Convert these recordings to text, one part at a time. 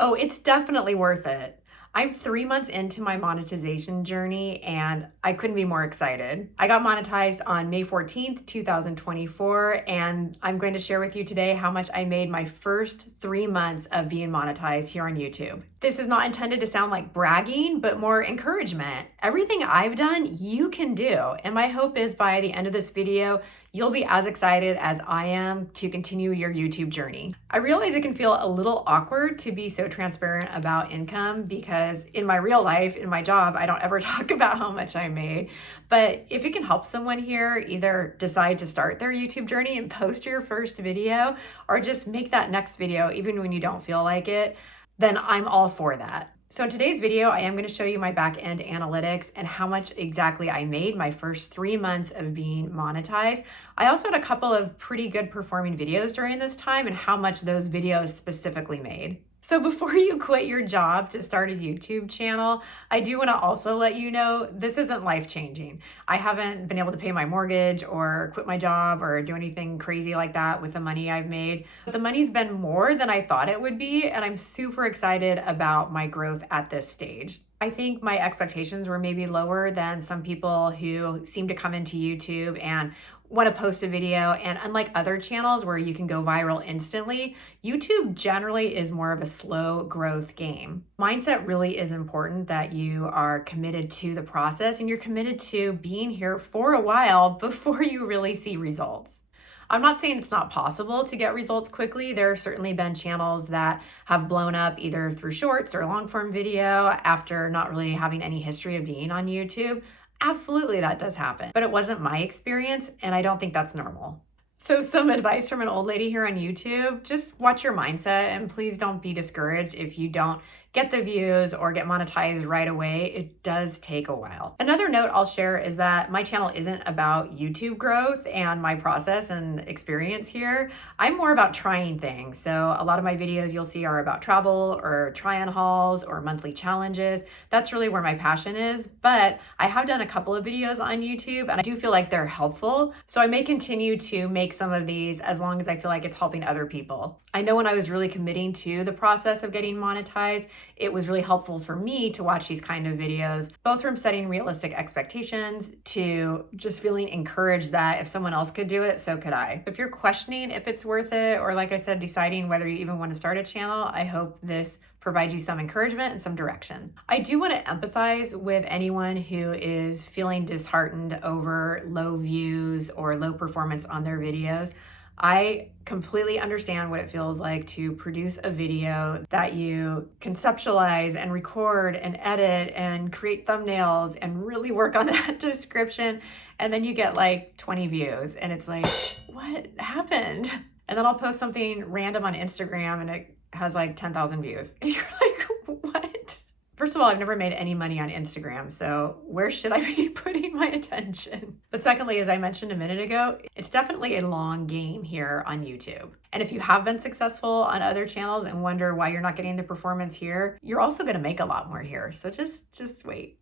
Oh, it's definitely worth it. I'm 3 months into my monetization journey and I couldn't be more excited. I got monetized on May 14th, 2024, and I'm going to share with you today how much I made my first 3 months of being monetized here on YouTube. This is not intended to sound like bragging, but more encouragement. Everything I've done, you can do. And my hope is by the end of this video, you'll be as excited as I am to continue your YouTube journey. I realize it can feel a little awkward to be so transparent about income because in my real life, in my job, I don't ever talk about how much I made. But if it can help someone here either decide to start their YouTube journey and post your first video or just make that next video even when you don't feel like it, then I'm all for that. So in today's video, I am going to show you my back-end analytics and how much exactly I made my first 3 months of being monetized. I also had a couple of pretty good performing videos during this time and how much those videos specifically made. So before you quit your job to start a YouTube channel, I do want to also let you know this isn't life-changing. I haven't been able to pay my mortgage or quit my job or do anything crazy like that with the money I've made. But the money's been more than I thought it would be, and I'm super excited about my growth at this stage. I think my expectations were maybe lower than some people who seem to come into YouTube and want to post a video. And unlike other channels where you can go viral instantly, YouTube generally is more of a slow growth game. Mindset really is important, that you are committed to the process and you're committed to being here for a while before you really see results. I'm not saying it's not possible to get results quickly. There have certainly been channels that have blown up either through shorts or long form video after not really having any history of being on YouTube. Absolutely, that does happen, but it wasn't my experience, and I don't think that's normal. So some advice from an old lady here on YouTube: just watch your mindset and please don't be discouraged if you don't get the views or get monetized right away. It does take a while. Another note I'll share is that my channel isn't about YouTube growth and my process and experience here. I'm more about trying things. So a lot of my videos you'll see are about travel or try-on hauls or monthly challenges. That's really where my passion is, but I have done a couple of videos on YouTube and I do feel like they're helpful. So I may continue to make some of these as long as I feel like it's helping other people. I know when I was really committing to the process of getting monetized, it was really helpful for me to watch these kind of videos, both from setting realistic expectations to just feeling encouraged that if someone else could do it, so could I. If you're questioning if it's worth it, or like I said, deciding whether you even want to start a channel, I hope this provides you some encouragement and some direction. I do want to empathize with anyone who is feeling disheartened over low views or low performance on their videos. I completely understand what it feels like to produce a video that you conceptualize and record and edit and create thumbnails and really work on that description, and then you get like 20 views and it's like, what happened? And then I'll post something random on Instagram and it has like 10,000 views. And you're like, what? First of all, I've never made any money on Instagram, so where should I be putting my attention? But secondly, as I mentioned a minute ago, it's definitely a long game here on YouTube. And if you have been successful on other channels and wonder why you're not getting the performance here, you're also gonna make a lot more here. So just wait.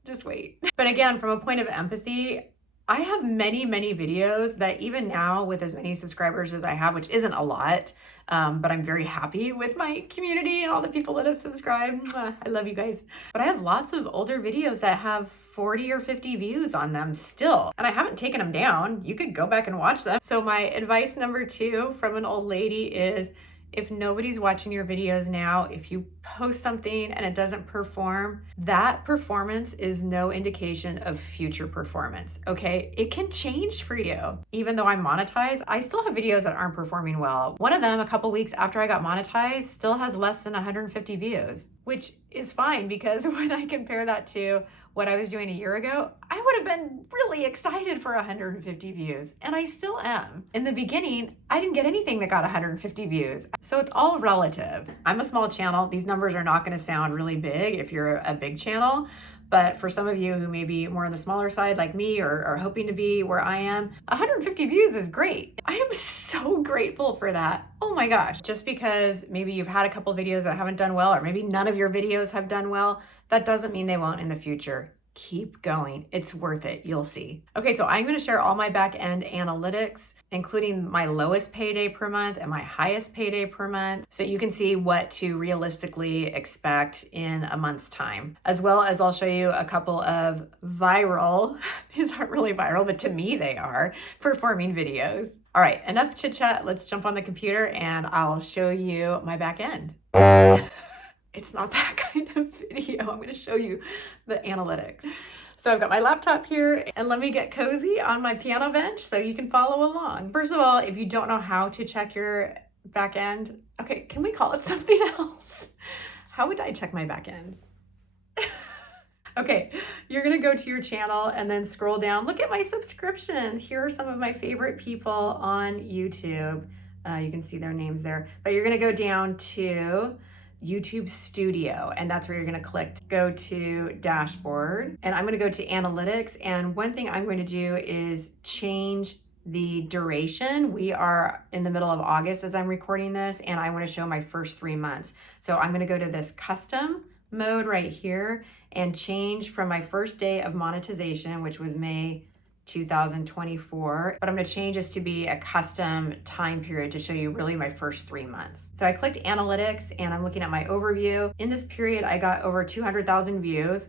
But again, from a point of empathy, I have many videos that even now with as many subscribers as I have, which isn't a lot, but I'm very happy with my community and all the people that have subscribed. I love you guys. But I have lots of older videos that have 40 or 50 views on them still, and I haven't taken them down. You could go back and watch them. So my advice number 2 from an old lady is, if nobody's watching your videos now, if you post something and it doesn't perform, that performance is no indication of future performance, okay? It can change for you. Even though I'm monetized, I still have videos that aren't performing well. One of them, a couple weeks after I got monetized, still has less than 150 views, which is fine because when I compare that to what I was doing a year ago, I would have been really excited for 150 views, and I still am. In the beginning, I didn't get anything that got 150 views, so it's all relative. I'm a small channel. These numbers are not gonna sound really big if you're a big channel, but for some of you who may be more on the smaller side like me or hoping to be where I am, 150 views is great. I am so grateful for that. Oh my gosh. Just because maybe you've had a couple videos that haven't done well, or maybe none of your videos have done well, that doesn't mean they won't in the future. keep going. It's worth it. You'll see. Okay, so I'm going to share all my back end analytics, including my lowest payday per month and my highest payday per month, so you can see what to realistically expect in a month's time. As well as I'll show you a couple of viral, these aren't really viral, but to me they are, performing videos. All right, enough chit chat. Let's jump on the computer and I'll show you my back end. It's not that kind of video. I'm going to show you the analytics. So I've got my laptop here, and let me get cozy on my piano bench so you can follow along. First of all, if you don't know how to check your back end, okay, can we call it something else? How would I check my back end? Okay, you're gonna go to your channel and then scroll down. Look at my subscriptions. Here are some of my favorite people on YouTube. You can see their names there, but you're gonna go down to YouTube Studio, and that's where you're going to click to go to dashboard, and I'm going to go to analytics. And one thing I'm going to do is change the duration. We are in the middle of August as I'm recording this, and I want to show my first 3 months. So I'm going to go to this custom mode right here and change from my first day of monetization, which was May 2024, but I'm going to change this to be a custom time period to show you really my first 3 months. So I clicked analytics and I'm looking at my overview. In this period, I got over 200,000 views.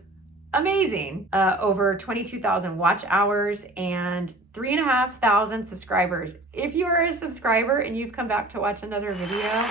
Amazing. Over 22,000 watch hours and 3,500 subscribers. If you are a subscriber and you've come back to watch another video,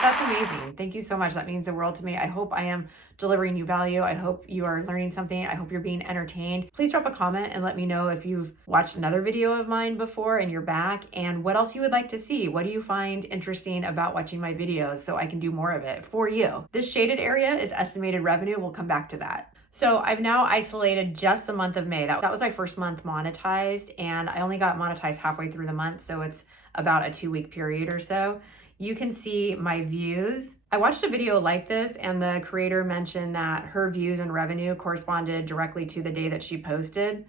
that's amazing. Thank you so much. That means the world to me. I hope I am delivering you value. I hope you are learning something. I hope you're being entertained. Please drop a comment and let me know if you've watched another video of mine before and you're back, and what else you would like to see. What do you find interesting about watching my videos so I can do more of it for you? This shaded area is estimated revenue. We'll come back to that. So I've now isolated just the month of May. That was my first month monetized, and I only got monetized halfway through the month, so it's about a 2-week period or so. You can see my views. I watched a video like this, and the creator mentioned that her views and revenue corresponded directly to the day that she posted.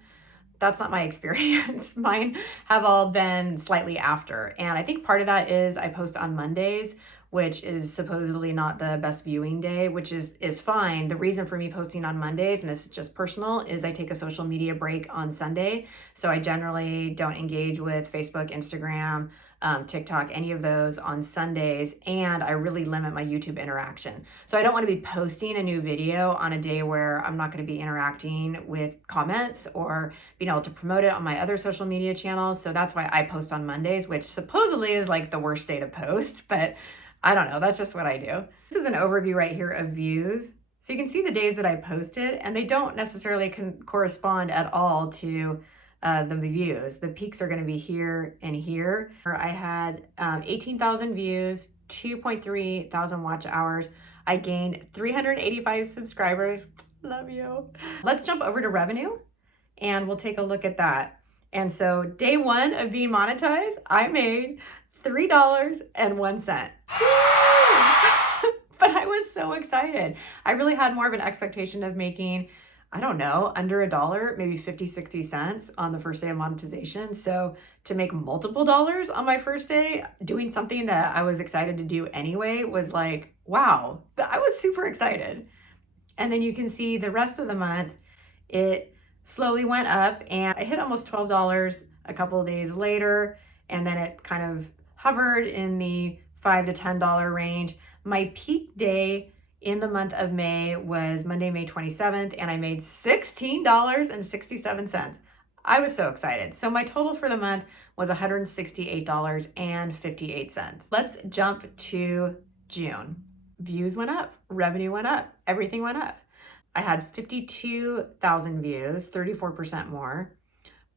That's not my experience. Mine have all been slightly after. And I think part of that is I post on Mondays, which is supposedly not the best viewing day, which is fine. The reason for me posting on Mondays, and this is just personal, is I take a social media break on Sunday. So I generally don't engage with Facebook, Instagram, TikTok, any of those on Sundays, and I really limit my YouTube interaction. So I don't want to be posting a new video on a day where I'm not going to be interacting with comments or being able to promote it on my other social media channels. So that's why I post on Mondays, which supposedly is like the worst day to post, but I don't know. That's just what I do. This is an overview right here of views. So you can see the days that I posted, and they don't necessarily correspond at all to the views. The peaks are going to be here and here. I had 18,000 views, 2.3 thousand watch hours. I gained 385 subscribers. Love you. Let's jump over to revenue and we'll take a look at that. And so day one of being monetized, I made $3.01. But I was so excited. I really had more of an expectation of making, I don't know, under $1, maybe 50, 60 cents on the first day of monetization. So to make multiple dollars on my first day, doing something that I was excited to do anyway, was like, wow, I was super excited. And then you can see the rest of the month, it slowly went up, and I hit almost $12 a couple of days later. And then it kind of hovered in the $5 to $10 range. My peak day in the month of May was Monday, May 27th, and I made $16.67. I was so excited. So my total for the month was $168.58. Let's jump to June. Views went up, revenue went up, everything went up. I had 52,000 views, 34% more.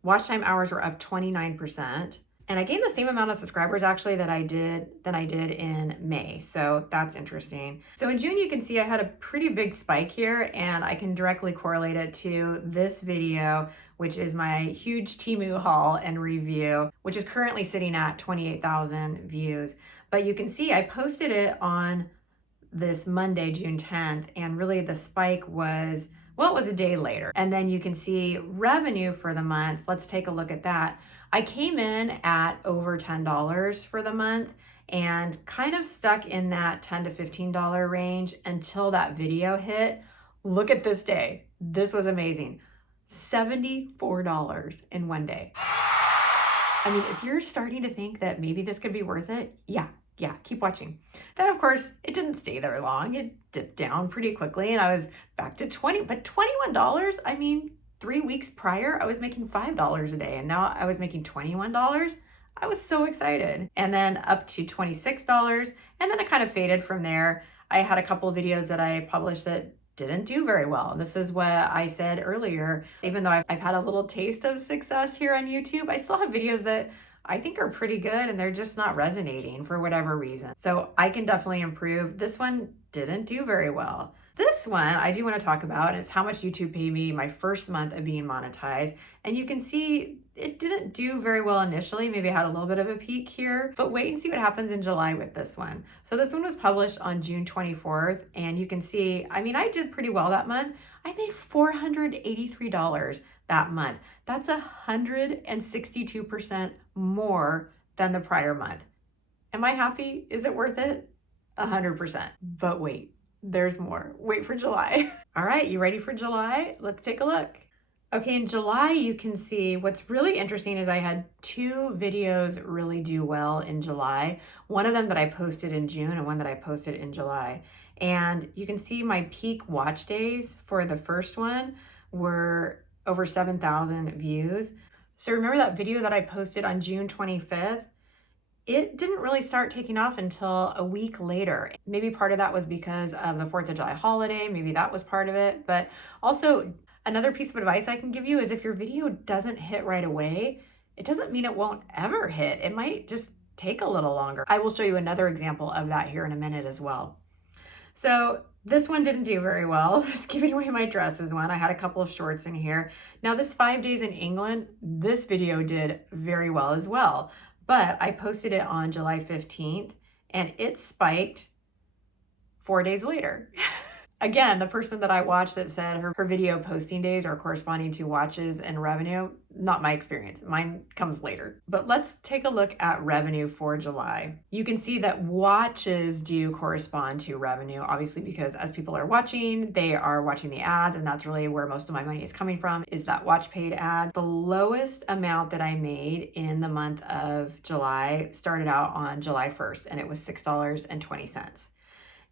Watch time hours were up 29%. And I gained the same amount of subscribers actually than I did in May. So that's interesting. So in June, you can see I had a pretty big spike here, and I can directly correlate it to this video, which is my huge Temu haul and review, which is currently sitting at 28,000 views. But you can see I posted it on this Monday, June 10th, and really the spike was, well, it was a day later. And then you can see revenue for the month. Let's take a look at that. I came in at over $10 for the month and kind of stuck in that $10 to $15 range until that video hit. Look at this day. This was amazing. $74 in one day. I mean, if you're starting to think that maybe this could be worth it, yeah, keep watching. Then of course, it didn't stay there long. It dipped down pretty quickly and I was back to 20, but $21, I mean, 3 weeks prior, I was making $5 a day and now I was making $21. I was so excited. And then up to $26, and then it kind of faded from there. I had a couple of videos that I published that didn't do very well. This is what I said earlier. Even though I've had a little taste of success here on YouTube, I still have videos that I think are pretty good and they're just not resonating for whatever reason. So I can definitely improve. This one didn't do very well. This one I do want to talk about, and it's how much YouTube paid me my first month of being monetized. And you can see it didn't do very well initially. Maybe I had a little bit of a peak here, but wait and see what happens in July with this one. So this one was published on June 24th, and you can see, I mean, I did pretty well that month. I made $483 that month. That's 162% more than the prior month. Am I happy? Is it worth it? 100%. But wait, there's more. Wait for July. All right, you ready for July? Let's take a look. Okay, in July, you can see what's really interesting is I had 2 videos really do well in July. One of them that I posted in June and one that I posted in July. And you can see my peak watch days for the first one were over 7,000 views. So remember that video that I posted on June 25th? It didn't really start taking off until a week later. Maybe part of that was because of the 4th of July holiday. Maybe that was part of it. But also, another piece of advice I can give you is if your video doesn't hit right away, it doesn't mean it won't ever hit. It might just take a little longer. I will show you another example of that here in a minute as well. So this one didn't do very well. This giving away my dresses one. I had a couple of shorts in here. Now this 5 days in England, this video did very well as well. But I posted it on July 15th and it spiked 4 days later. Again, the person that I watched that said her video posting days are corresponding to watches and revenue, not my experience. Mine comes later. But let's take a look at revenue for July. You can see that watches do correspond to revenue, obviously, because as people are watching, they are watching the ads, and that's really where most of my money is coming from, is that watch paid ad. The lowest amount that I made in the month of July started out on July 1st, and it was $6.20.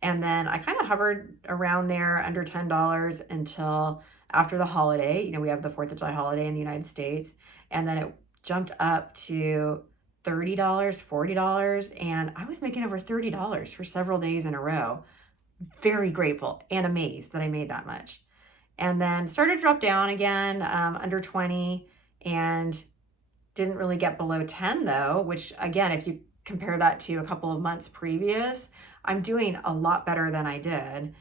And then I kind of hovered around there under $10 until after the holiday. You know, we have the 4th of July holiday in the United States. And then it jumped up to $30, $40. And I was making over $30 for several days in a row. Very grateful and amazed that I made that much. And then started to drop down again, under 20, and didn't really get below 10 though, which again, if you compare that to a couple of months previous, I'm doing a lot better than I did.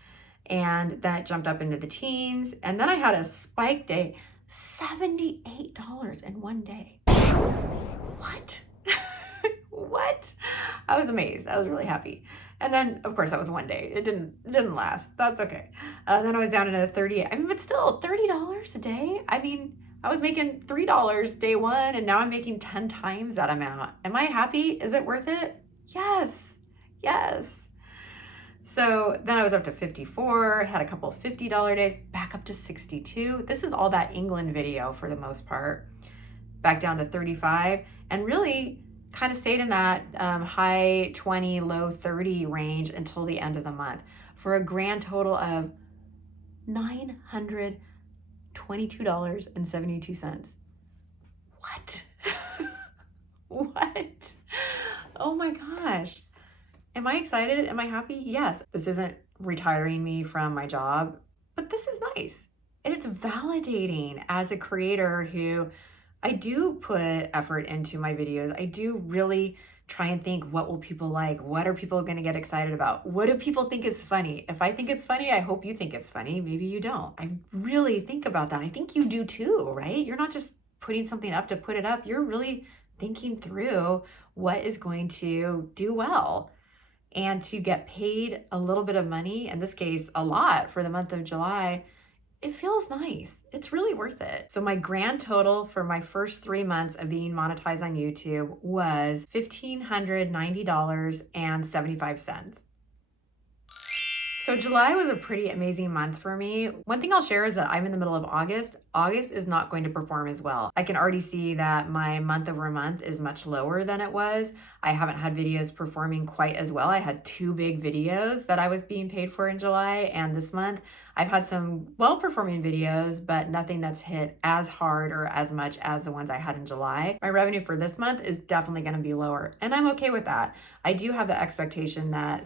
And then it jumped up into the teens. And then I had a spike day, $78 in one day. What? What? I was amazed. I was really happy. And then, of course, that was one day. It didn't last. That's okay. Then I was down into 38. I mean, but still, $30 a day? I mean, I was making $3 day one, and now I'm making 10 times that amount. Am I happy? Is it worth it? Yes. Yes. So then I was up to 54, had a couple of $50 days, back up to 62. This is all that England video for the most part. Back down to 35, and really kind of stayed in that high 20, low 30 range until the end of the month for a grand total of $922.72. What? What? Oh my gosh. Am I excited? Am I happy? Yes. This isn't retiring me from my job, but this is nice. And it's validating as a creator who I do put effort into my videos. I do really try and think, what will people like? What are people going to get excited about? What do people think is funny? If I think it's funny, I hope you think it's funny. Maybe you don't. I really think about that. I think you do too, right? You're not just putting something up to put it up. You're really thinking through what is going to do well. And to get paid a little bit of money, in this case, a lot for the month of July, it feels nice. It's really worth it. So my grand total for my first 3 months of being monetized on YouTube was $1,590.75. So July was a pretty amazing month for me. One thing I'll share is that I'm in the middle of August. August is not going to perform as well. I can already see that my month over month is much lower than it was. I haven't had videos performing quite as well. I had 2 big videos that I was being paid for in July, and this month I've had some well-performing videos, but nothing that's hit as hard or as much as the ones I had in July. My revenue for this month is definitely going to be lower, and I'm okay with that. I do have the expectation that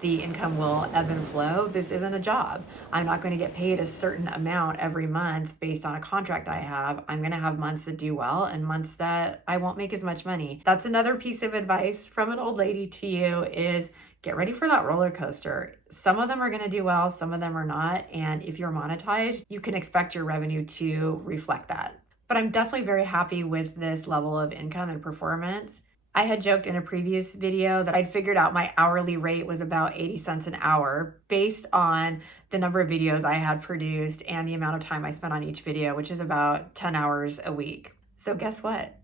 the income will ebb and flow. This isn't a job. I'm not going to get paid a certain amount every month based on a contract I have. I'm going to have months that do well and months that I won't make as much money. That's another piece of advice from an old lady to you is get ready for that roller coaster. Some of them are going to do well, some of them are not. And if you're monetized, you can expect your revenue to reflect that. But I'm definitely very happy with this level of income and performance. I had joked in a previous video that I'd figured out my hourly rate was about 80 cents an hour based on the number of videos I had produced and the amount of time I spent on each video, which is about 10 hours a week. So guess what?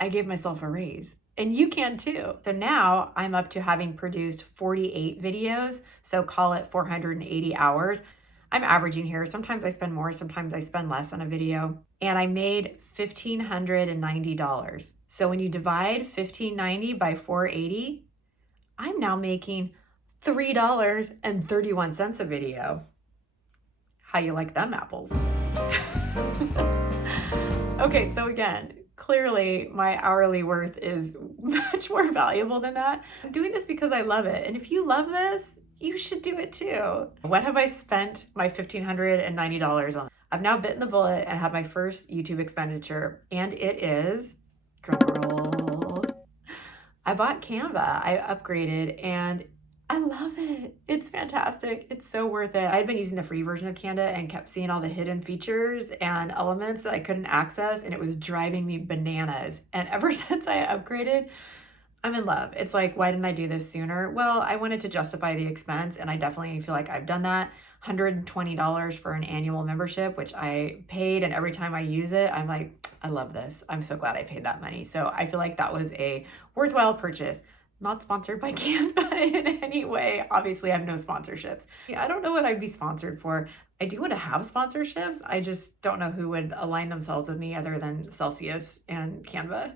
I gave myself a raise. And you can too. So now I'm up to having produced 48 videos, so call it 480 hours. I'm averaging here. Sometimes I spend more, sometimes I spend less on a video. And I made $1,590. So when you divide $1,590 by 480, I'm now making $3.31 a video. How you like them apples? Okay, so again, clearly my hourly worth is much more valuable than that. I'm doing this because I love it. And if you love this, you should do it too. What have I spent my $1,590 on? I've now bitten the bullet and had my first YouTube expenditure, and it is, drumroll, I bought Canva. I upgraded and I love it. It's fantastic. It's so worth it. I had been using the free version of Canva and kept seeing all the hidden features and elements that I couldn't access, and it was driving me bananas. And ever since I upgraded, I'm in love. It's like, why didn't I do this sooner? Well, I wanted to justify the expense, and I definitely feel like I've done that. $120 for an annual membership, which I paid, and every time I use it, I'm like, I love this. I'm so glad I paid that money. So I feel like that was a worthwhile purchase. Not sponsored by Canva in any way. Obviously, I have no sponsorships. I don't know what I'd be sponsored for. I do want to have sponsorships. I just don't know who would align themselves with me other than Celsius and Canva.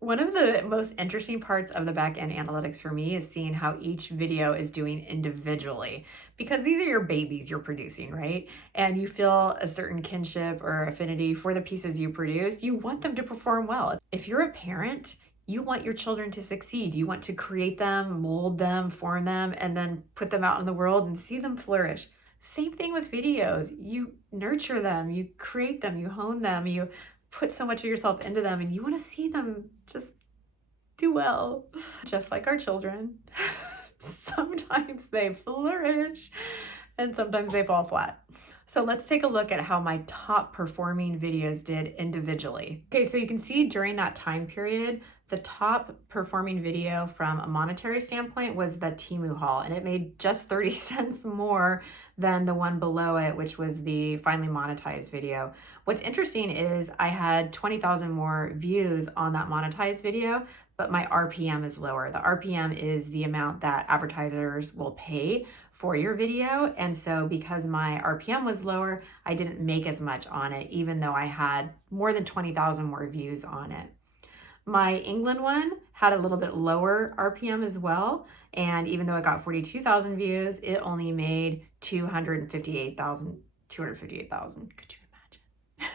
One of the most interesting parts of the backend analytics for me is seeing how each video is doing individually, because these are your babies you're producing, right? And you feel a certain kinship or affinity for the pieces you produce. You want them to perform well. If you're a parent, you want your children to succeed. You want to create them, mold them, form them, and then put them out in the world and see them flourish. Same thing with videos. You nurture them, you create them, you hone them, you put so much of yourself into them, and you want to see them just do well. Just like our children. Sometimes they flourish and sometimes they fall flat. So let's take a look at how my top performing videos did individually. Okay, so you can see during that time period, the top performing video from a monetary standpoint was the Temu haul, and it made just 30 cents more than the one below it, which was the finally monetized video. What's interesting is I had 20,000 more views on that monetized video, but my RPM is lower. The RPM is the amount that advertisers will pay for your video. And so because my RPM was lower, I didn't make as much on it, even though I had more than 20,000 more views on it. My England one had a little bit lower RPM as well. And even though it got 42,000 views, it only made 258,000. Could you imagine?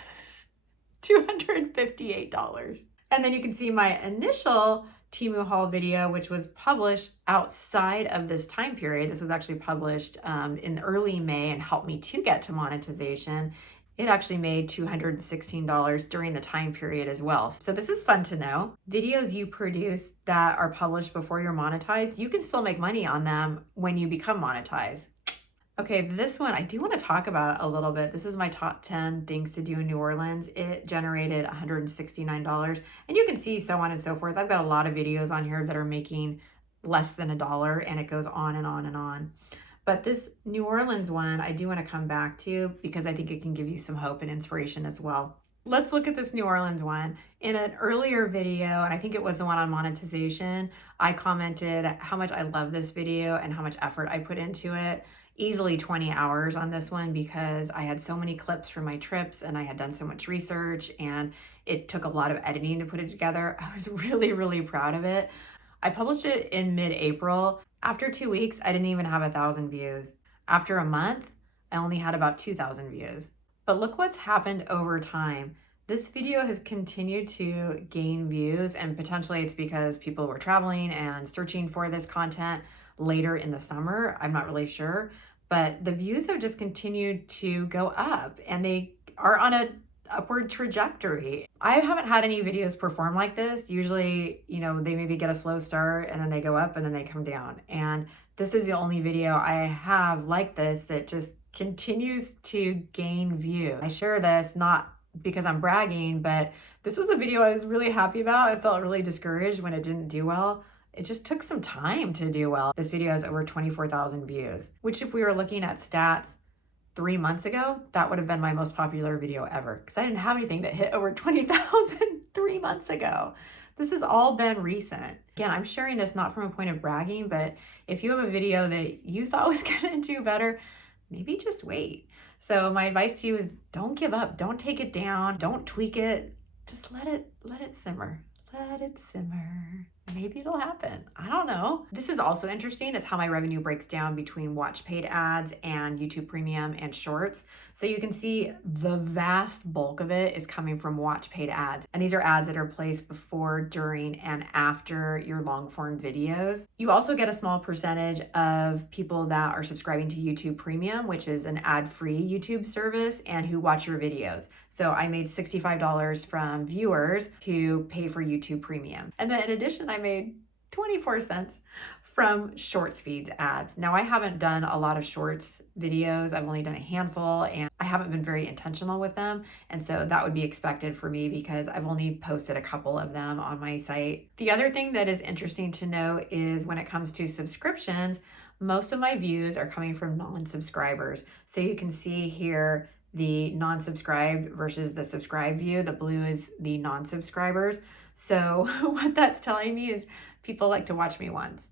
$258. And then you can see my initial Temu haul video, which was published outside of this time period. This was actually published in early May and helped me to get to monetization. It actually made $216 during the time period as well. So this is fun to know. Videos you produce that are published before you're monetized, you can still make money on them when you become monetized. Okay, this one I do want to talk about a little bit. This is my top 10 things to do in New Orleans. It generated $169, and you can see so on and so forth. I've got a lot of videos on here that are making less than $1, and it goes on and on and on. But this New Orleans one, I do want to come back to because I think it can give you some hope and inspiration as well. Let's look at this New Orleans one. In an earlier video, and I think it was the one on monetization, I commented how much I love this video and how much effort I put into it. Easily 20 hours on this one because I had so many clips from my trips and I had done so much research and it took a lot of editing to put it together. I was really, really proud of it. I published it in mid-April. After 2 weeks, I didn't even have 1,000 views. After a month, I only had about 2,000 views. But look what's happened over time. This video has continued to gain views, and potentially it's because people were traveling and searching for this content later in the summer. I'm not really sure, but the views have just continued to go up and they are on a upward trajectory. I haven't had any videos perform like this. Usually, they maybe get a slow start and then they go up and then they come down. And this is the only video I have like this that just continues to gain view. I share this not because I'm bragging, but this was a video I was really happy about. I felt really discouraged when it didn't do well. It just took some time to do well. This video has over 24,000 views, which if we were looking at stats 3 months ago, that would have been my most popular video ever because I didn't have anything that hit over 20,000 3 months ago. This has all been recent. Again, I'm sharing this not from a point of bragging, but if you have a video that you thought was gonna do better, maybe just wait. So my advice to you is don't give up, don't take it down, don't tweak it, just let it simmer. Let it simmer. Maybe it'll happen. I don't know. This is also interesting. It's how my revenue breaks down between watch paid ads and YouTube Premium and Shorts. So you can see the vast bulk of it is coming from watch paid ads. And these are ads that are placed before, during, and after your long form videos. You also get a small percentage of people that are subscribing to YouTube Premium, which is an ad-free YouTube service, and who watch your videos. So I made $65 from viewers who pay for YouTube Premium. And then in addition, I made 24 cents from Shorts feeds ads. Now I haven't done a lot of Shorts videos. I've only done a handful and I haven't been very intentional with them. And so that would be expected for me because I've only posted a couple of them on my site. The other thing that is interesting to know is when it comes to subscriptions, most of my views are coming from non-subscribers. So you can see here the non-subscribed versus the subscribed view. The blue is the non-subscribers. So what that's telling me is people like to watch me once.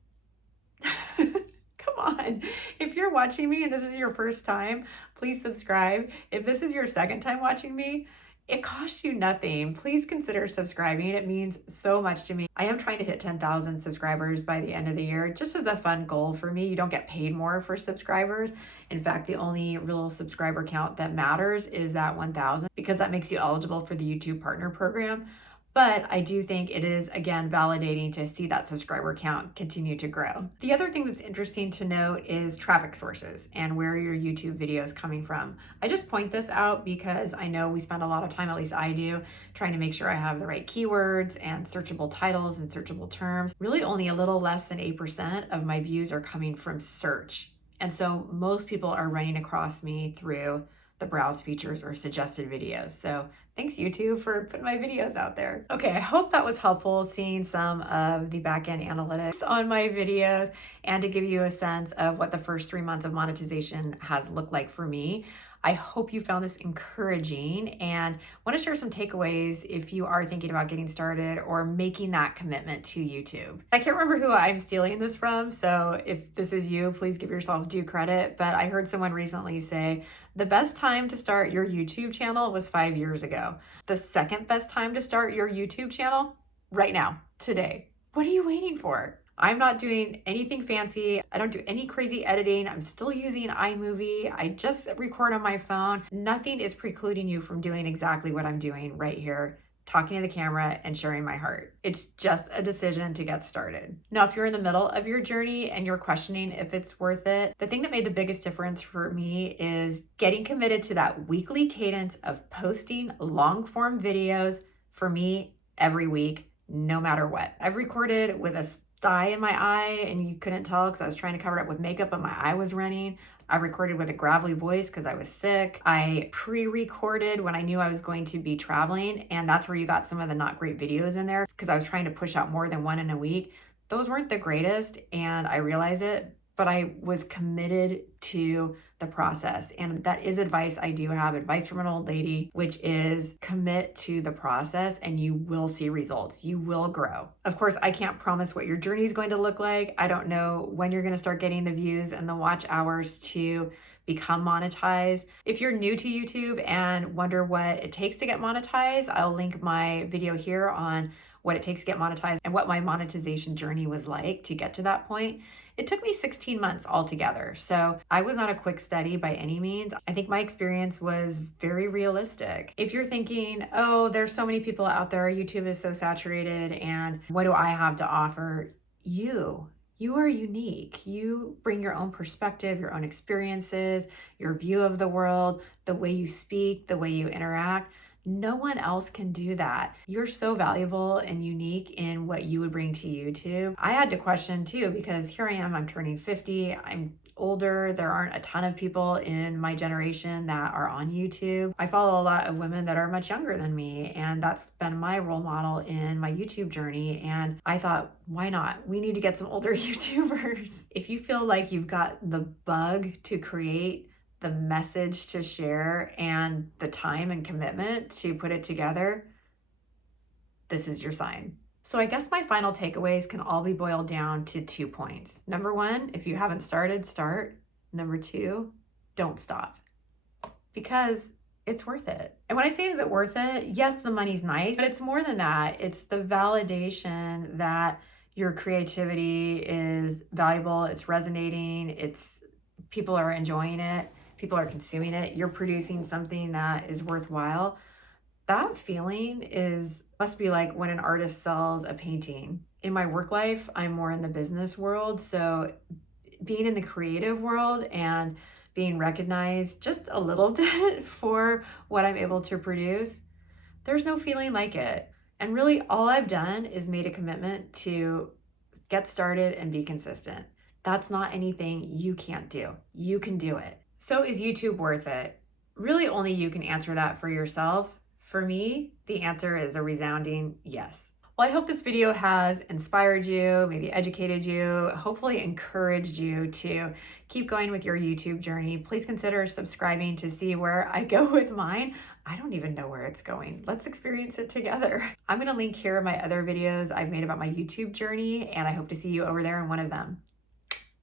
Come on. If you're watching me and this is your first time, please subscribe. If this is your second time watching me, it costs you nothing. Please consider subscribing. It means so much to me. I am trying to hit 10,000 subscribers by the end of the year, just as a fun goal for me. You don't get paid more for subscribers. In fact, the only real subscriber count that matters is that 1,000 because that makes you eligible for the YouTube Partner Program. But I do think it is, again, validating to see that subscriber count continue to grow. The other thing that's interesting to note is traffic sources and where your YouTube video is coming from. I just point this out because I know we spend a lot of time, at least I do, trying to make sure I have the right keywords and searchable titles and searchable terms. Really only a little less than 8% of my views are coming from search. And so most people are running across me through the browse features or suggested videos. So thanks YouTube for putting my videos out there. Okay, I hope that was helpful seeing some of the backend analytics on my videos and to give you a sense of what the first 3 months of monetization has looked like for me. I hope you found this encouraging and want to share some takeaways if you are thinking about getting started or making that commitment to YouTube. I can't remember who I'm stealing this from, so if this is you, please give yourself due credit, but I heard someone recently say, the best time to start your YouTube channel was 5 years ago. The second best time to start your YouTube channel? Right now, today. What are you waiting for? I'm not doing anything fancy. I don't do any crazy editing. I'm still using iMovie. I just record on my phone. Nothing is precluding you from doing exactly what I'm doing right here, talking to the camera and sharing my heart. It's just a decision to get started. Now, if you're in the middle of your journey and you're questioning if it's worth it, the thing that made the biggest difference for me is getting committed to that weekly cadence of posting long form videos for me every week, no matter what. I've recorded with a dye in my eye and you couldn't tell because I was trying to cover it up with makeup, but my eye was running. I recorded with a gravelly voice because I was sick. I pre-recorded when I knew I was going to be traveling, and that's where you got some of the not great videos in there because I was trying to push out more than one in a week. Those weren't the greatest, and I realize it, but I was committed to the process. And that is advice I do have, advice from an old lady, which is commit to the process and you will see results. You will grow. Of course, I can't promise what your journey is going to look like. I don't know when you're going to start getting the views and the watch hours to become monetized. If you're new to YouTube and wonder what it takes to get monetized, I'll link my video here on what it takes to get monetized and what my monetization journey was like to get to that point. It took me 16 months altogether. So I was not a quick study by any means. I think my experience was very realistic. If you're thinking, oh, there's so many people out there, YouTube is so saturated, and what do I have to offer? You are unique. You bring your own perspective, your own experiences, your view of the world, the way you speak, the way you interact. No one else can do that. You're so valuable and unique in what you would bring to YouTube. I had to question too, because here I am, I'm turning 50. I'm older. There aren't a ton of people in my generation that are on YouTube. I follow a lot of women that are much younger than me, and that's been my role model in my YouTube journey. And I thought, why not? We need to get some older YouTubers. If you feel like you've got the bug to create the message to share and the time and commitment to put it together, this is your sign. So I guess my final takeaways can all be boiled down to 2 points. Number 1, if you haven't started, start. Number 2, don't stop, because it's worth it. And when I say, is it worth it? Yes, the money's nice, but it's more than that. It's the validation that your creativity is valuable, it's resonating, people are enjoying it, people are consuming it, you're producing something that is worthwhile. That feeling must be like when an artist sells a painting. In my work life, I'm more in the business world, so being in the creative world and being recognized just a little bit for what I'm able to produce, there's no feeling like it. And really all I've done is made a commitment to get started and be consistent. That's not anything you can't do. You can do it. So is YouTube worth it? Really only you can answer that for yourself. For me, the answer is a resounding yes. Well, I hope this video has inspired you, maybe educated you, hopefully encouraged you to keep going with your YouTube journey. Please consider subscribing to see where I go with mine. I don't even know where it's going. Let's experience it together. I'm gonna link here my other videos I've made about my YouTube journey, and I hope to see you over there in one of them.